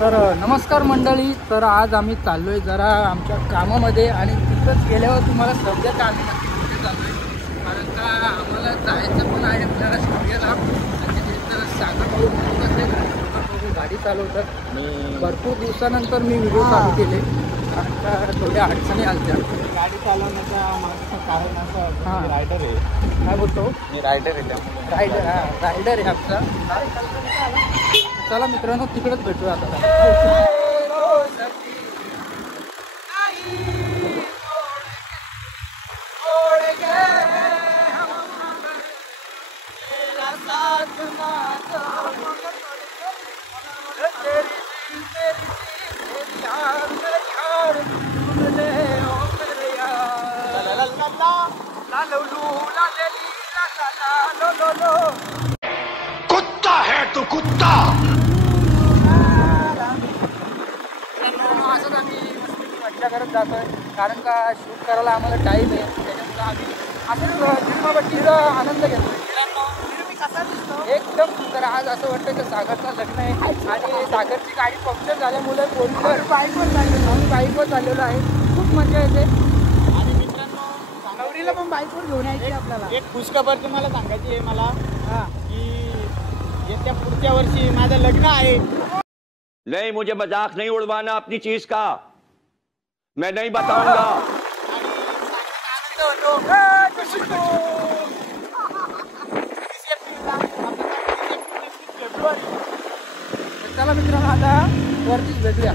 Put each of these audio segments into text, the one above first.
तर नमस्कार मंडळी. तर आज आम्ही चाललोय जरा आमच्या कामामध्ये आणि तिथंच गेल्यावर तुम्हाला समजेल आम्ही नक्की कुठे चाललोय. कारण का आम्हाला जायचं पण आहे आपल्याला स्टुडिओला. आणि तिथं सागर भाऊ गाडी चालवतात. भरपूर दिवसानंतर मी व्हिडिओ चालू केले कारण का थोड्या अडचणी आल्या. गाडी चालवण्याचा माझं कारण असं हां रायडर आहे. काय बोलतो मी रायडर आहे त्यामुळे रायडर. हां रायडर आहे आमचा. चला मित्रांनो तिकडेच भेटूया आता. कुत्ता है तू कुत्ता. असंच आम्ही मज्जा करत जातोय कारण का शूट करायला आम्हाला टाईम आहे. त्याच्यामुळे आम्ही असंच फिल्माबट्टीचा आनंद घेतोय. एकदम सुंदर. आज असं वाटतं की सागरचं लग्न आहे आणि सागरची गाडी पंक्चर झाल्यामुळे फोर बाईकवर चाललेलो आहे. खूप मजा येते. आणि मित्रांनो नवरीला पण बाईकवर घेऊन यायची आपल्याला. एक खुशखबर तुम्हाला सांगायची आहे मला की येत्या पुढच्या वर्षी माझं लग्न आहे. नहीं, मुझे मजाक नहीं उड़वाना अपनी चीज का. मैं नहीं बताऊंगा. चला मित्रांनो आता वरतीच भेटूया.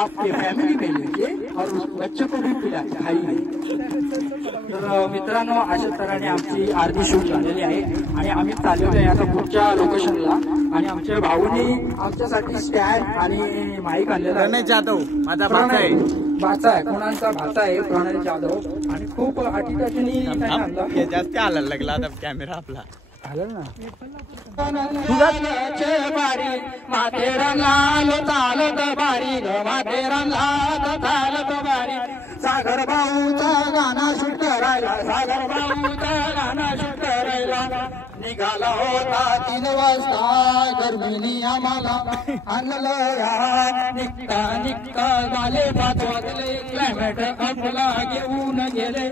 आपके फैमिली में लीजिए और उस बच्चे को भी खाइए. तर मित्रांनो अशा तऱ्हेने आमची आरती शूट झालेली आहे आणि आम्ही चाललेलो आहे आता पुढच्या लोकेशनला. आणि आमच्या भाऊनी आमच्यासाठी स्टँड आणि माईक आणलेला. प्रणय जाधव माझा भाचा आहे. भाचा आहे. कोणाचा भाचा आहे प्रणय जाधव. आणि खूप अटीतटीने जास्त आला लागला आता कॅमेरा आपला आलं ना. दुधाचे बारी माथेरा लाल चालत बारी ग माथेरा लाल चालत बारी. सागर भाऊचा गाणा शूट करायला सागर भाऊचा गाणा शूट करायला निघाला होता 3 वाजता. गर्मीनी आम्हाला आणलं निघता निघता झाले 5 वाजले. क्लायमेट आपला घेऊन गेले.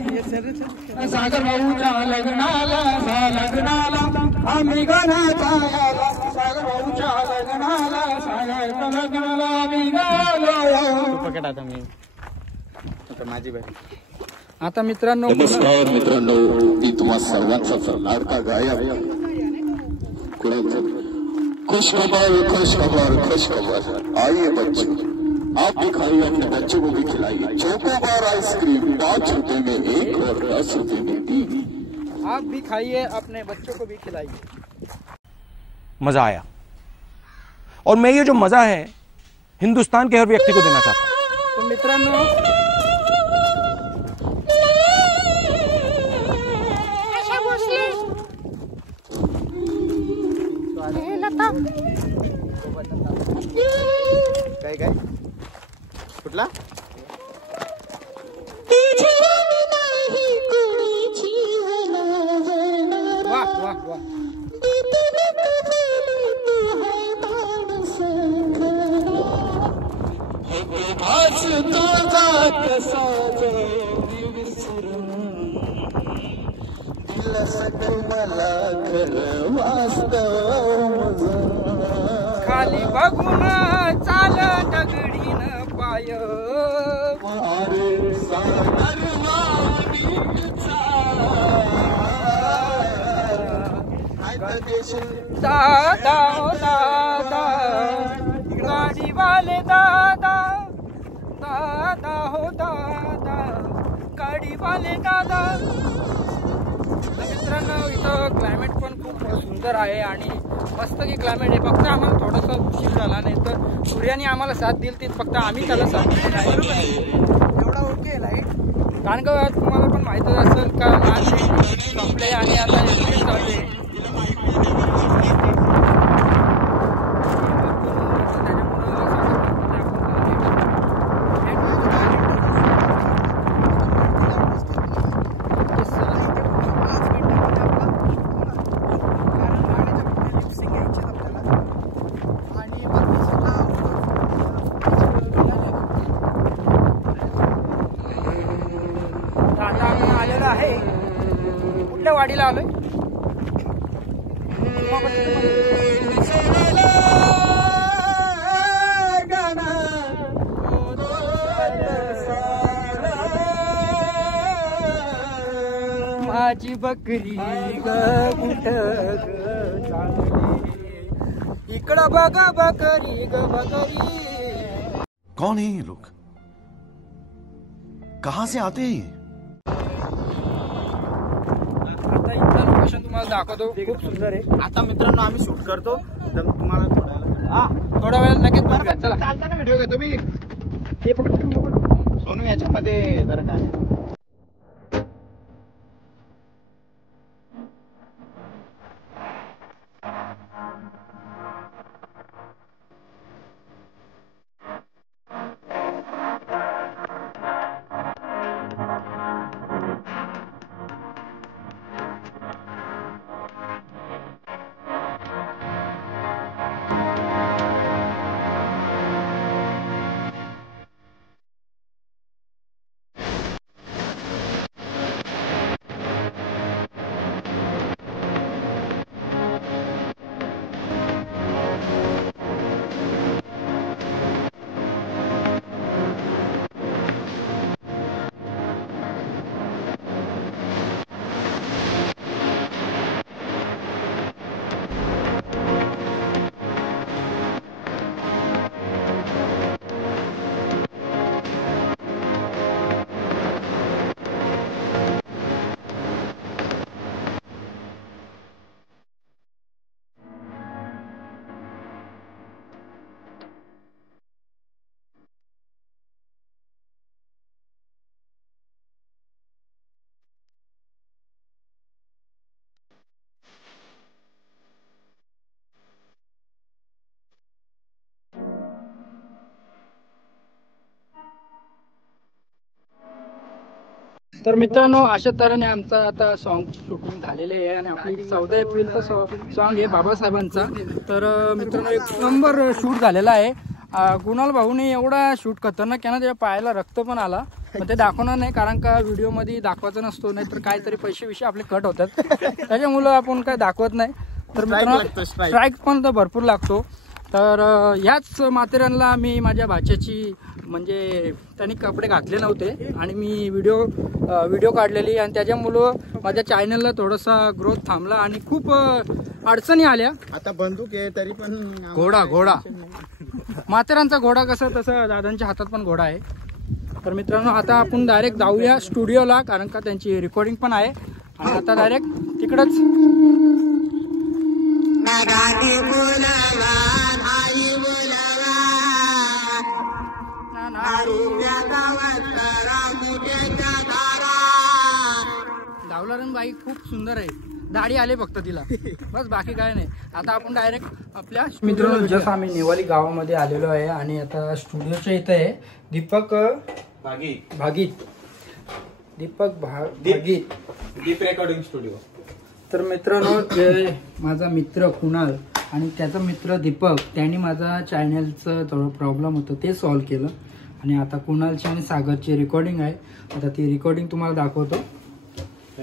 सागर भाऊच्या लग्नाला आम्ही गाण्याचा याला. सागर भाऊच्या लग्नाला सागरच्या लग्नाला आम्ही गालो. पकड आता मी आता माझी बाई. आता मित्रांनो नमस्कार मित्रांनो, मी तुम्हा सर्वांचा लाडका गायक खुशखबर. आइए बच्चों, आप भी खाइए, अपने बच्चों को भी खिलाइए. चोकोबार आइसक्रीम 5 रुपए में 1 और 10 रुपए में 3. आप भी खाइए, अपने बच्चों को भी खिलाइए. मजा आया और मैं ये जो मजा है हिंदुस्तान के हर व्यक्ति को देना चाहता हूं. तो मित्रांनो काय कुठला वाह वाह वाह. खाली बघून चाल दगडीन पाय. दादा हो दादा गाडीवाले दादा दादा हो दादा गाडी पालिका. मित्रांनो इथं क्लायमेट पण खूप सुंदर आहे आणि मस्त की क्लायमेट आहे. फक्त आम्हाला थोडासा उशीर झाला नाही तर सूर्याने आम्हाला साथ दिली ती फक्त आम्ही त्याला साथ दिली नाही. एवढा ओके लाईट कारण का तुम्हाला पण माहितच असेल का मार्च संपले आणि आता एप्रिल चालू आहे. कुठल्या वाडीला आलोय? माझी बकरी ग कुठं इकडं बघा बकरी ग बकरी. कौन है ये लोग? कहां से आते हैं? आता इथलं लोकेशन तुम्हाला दाखवतो, खूप सुंदर आहे. आता मित्रांनो आम्ही शूट करतो तर तुम्हाला थोड्या वेळात लगेच बघूया. चला चालता ना व्हिडिओ घेतो मी. हे सोनू याच्यामध्ये जरा काय तर मित्रांनो अशा तऱ्हेने आमचं आता सॉन्ग शूटिंग झालेले आहे आणि आपली 14 एप्रिलचा सॉन्ग आहे बाबासाहेबांचा. तर मित्रांनो एक नंबर शूट झालेला आहे. कुणाल भाऊने एवढा शूट खतरनाक केला त्याच्या पायाला रक्त पण आला. पण ते दाखवणार नाही कारण का व्हिडिओमध्ये दाखवायचं नसतो, नाही तर काहीतरी पैसे आपले कट होतात त्याच्यामुळं आपण काय दाखवत नाही. तर मित्रांनो स्ट्राईक पण तर भरपूर लागतो. तर ह्याच माथेरानला मी माझ्या भाच्याची म्हणजे त्यांनी कपडे घातले नव्हते आणि मी व्हिडिओ काढलेली आणि त्याच्यामुळं माझ्या चॅनलला थोडासा ग्रोथ थांबला आणि खूप अडचणी आल्या. आता बंदूक आहे तरी पण घोडा माथेरानचा घोडा कसं तसं दादांच्या हातात पण घोडा आहे. तर मित्रांनो आता आपण डायरेक्ट जाऊया स्टुडिओला कारण का त्यांची रेकॉर्डिंग पण आहे आणि आता डायरेक्ट तिकडच धावलारण बाई खूप सुंदर आहे. दाढी आले फक्त तिला बस, बाकी काय नाही. आता आपण डायरेक्ट आपल्या मित्रांनो जसं आम्ही नेवाली गावामध्ये आलेलो आहे आणि आता स्टुडिओच्या इथं आहे दीपक भागीत दीप रेकॉर्डिंग स्टुडिओ. तर मित्रांनो जे माझा मित्र कुणाल आणि त्याचा मित्र दीपक त्यांनी माझा चॅनलचं थोडं प्रॉब्लेम होतं ते सॉल्व्ह केलं आणि आता कुणालची आणि सागरची रेकॉर्डिंग आहे. आता ती रेकॉर्डिंग तुम्हाला दाखवतो.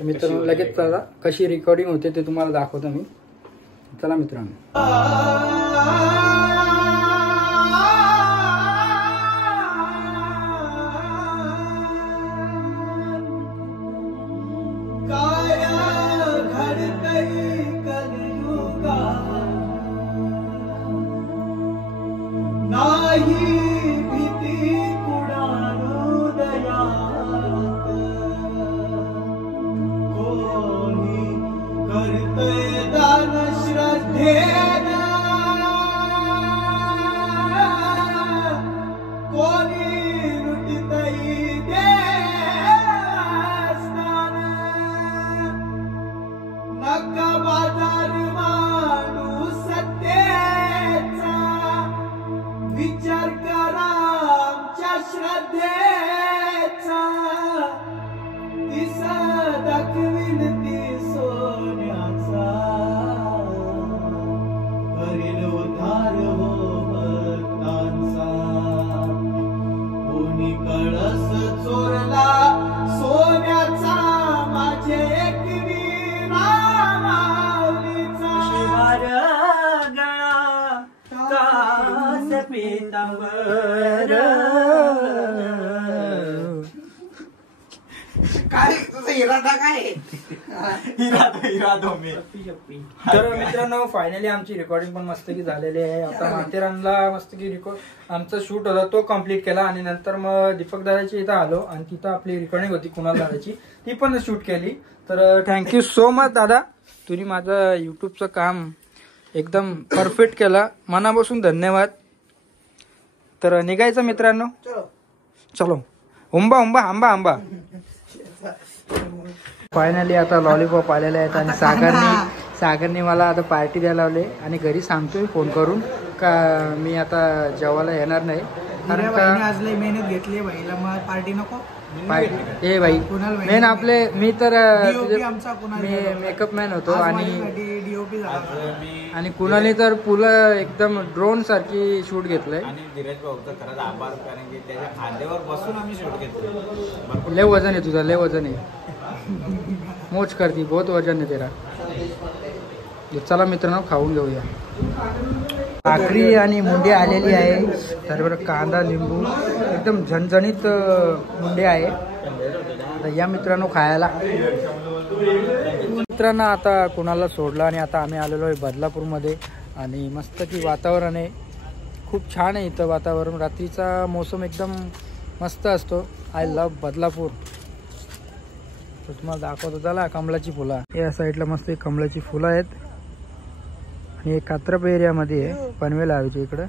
मित्रांनो लगेच चला कशी रेकॉर्डिंग होते ते तुम्हाला दाखवतो मी. चला मित्रांनो. राधेचा दिसा दाखवीन ती सोन्याचा करील उधार हो भक्तांचा कोणी कळस चोरला सोन्याचा माझे एकवीरा माऊलीचा शिवार गळा कास पीतांबर काय तुझा इरादा काय इरादा मी तर मित्रांनो फायनली आमची रेकॉर्डिंग पण मस्तकी झालेली आहे. आता माथेरानला मस्तकी आमचा शूट होता तो कम्प्लीट केला आणि नंतर मग दीपक दादाची इथं आलो आणि तिथं आपली रेकॉर्डिंग होती कुणाल दादाची ती पण शूट केली. तर थँक्यू सो मच दादा, तुम्ही माझं युट्यूबचं काम एकदम परफेक्ट केला, मनापासून धन्यवाद. तर निघायचं मित्रांनो, चलो उंबा उंबा आंबा आंबा. फायनली आता लॉलीपॉप आलेले आहेत आणि सागरने मला आता पार्टी द्यायला लावले आणि घरी सांगतोय फोन करून का मी आता जेवायला येणार नाही कारण का आज लई मेहनत घेतली भाईला, मग पार्टी नको ए भाई मेन आपले मी तर मी मेकअप मॅन होतो आणि कुणाली तर पुला एकदम ड्रोन सारखी शूट घेतलंय. धीरज भाऊचा खरंच आभार, कारण की त्याच्या खांद्यावर बसून आम्ही शूट घेतलं. लय वजन आहे तुझं, लय वजन आहे, मोज करती बहुत वजन आहे तेरा. चला मित्रांनो खाऊन घेऊया. भाकरी आणि मुंडी आलेली आहे, त्याबरोबर कांदा लिंबू एकदम झणझणीत मुंडी आहे. आता या मित्रांनो खायला. मित्रांनो आता कुणाला सोडला आणि आता आम्ही आलेलो आहे बदलापूरमध्ये आणि मस्त की वातावरण आहे, खूप छान आहे इथं वातावरण. रात्रीचा मोसम एकदम मस्त असतो. I love Badlapur. तर तुम्हाला दाखवतो चला कमळाची फुलं. या साईडला मस्त कमळाची फुलं आहेत आणि एक कात्रप एरियामध्ये आहे पनवेल हायवेच्या इकडं.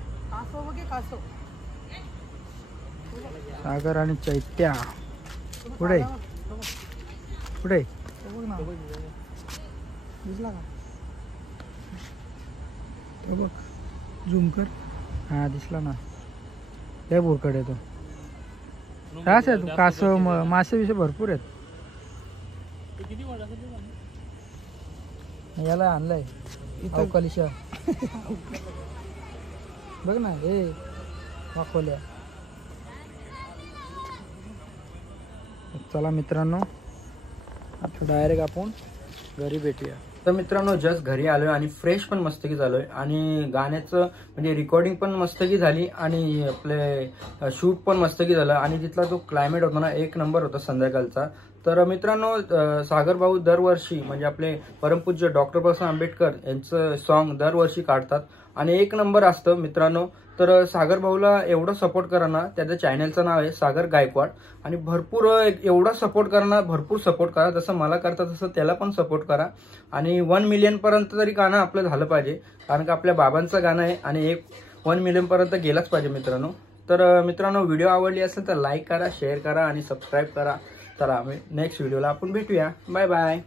सागर आणि चैत्या पुढे पुढे बघ झूम कर. हा दिसला ना, लय भुरकड आहे तो. कास आहे तू, कास मासे विषय भरपूर आहेत. याला आणलंय अवकालिशा बघ ना, हे वाखोल्या. चला मित्रांनो आता डायरेक्ट आपण घरी भेटूया. तर मित्रांनो जस्ट घरी आलोय आणि फ्रेश पण मस्तकी झालोय आणि गाण्याचं म्हणजे रेकॉर्डिंग पण मस्तकी झाली आणि आपले शूट पण मस्तकी झालं आणि तिथला जो क्लायमेट होता ना एक नंबर होता संध्याकाळचा. तर मित्रांनो सागर भाऊ दरवर्षी म्हणजे आपले परमपूज्य डॉक्टर बाबासाहेब आंबेडकर यांचं सॉन्ग दरवर्षी काढतात आणि एक नंबर असतं मित्रांनो. तर सागर भाऊला एवढं सपोर्ट करा ना, त्याचं चॅनलचं नाव आहे सागर गायकवाड आणि भरपूर एवढा सपोर्ट करा ना, भरपूर सपोर्ट करा. जसं मला करता तसं त्याला पण सपोर्ट करा आणि 1 मिलियन पर्यंत तरी गाणं आपलं झालं पाहिजे, कारण का आपल्या बाबांचं गाणं आहे आणि 1 मिलियन पर्यंत गेलाच पाहिजे मित्रांनो. तर मित्रांनो व्हिडिओ आवडली असेल तर लाईक करा, शेअर करा आणि सबस्क्राईब करा. चला नेक्स्ट व्हिडिओला आपण भेटूया. Bye bye.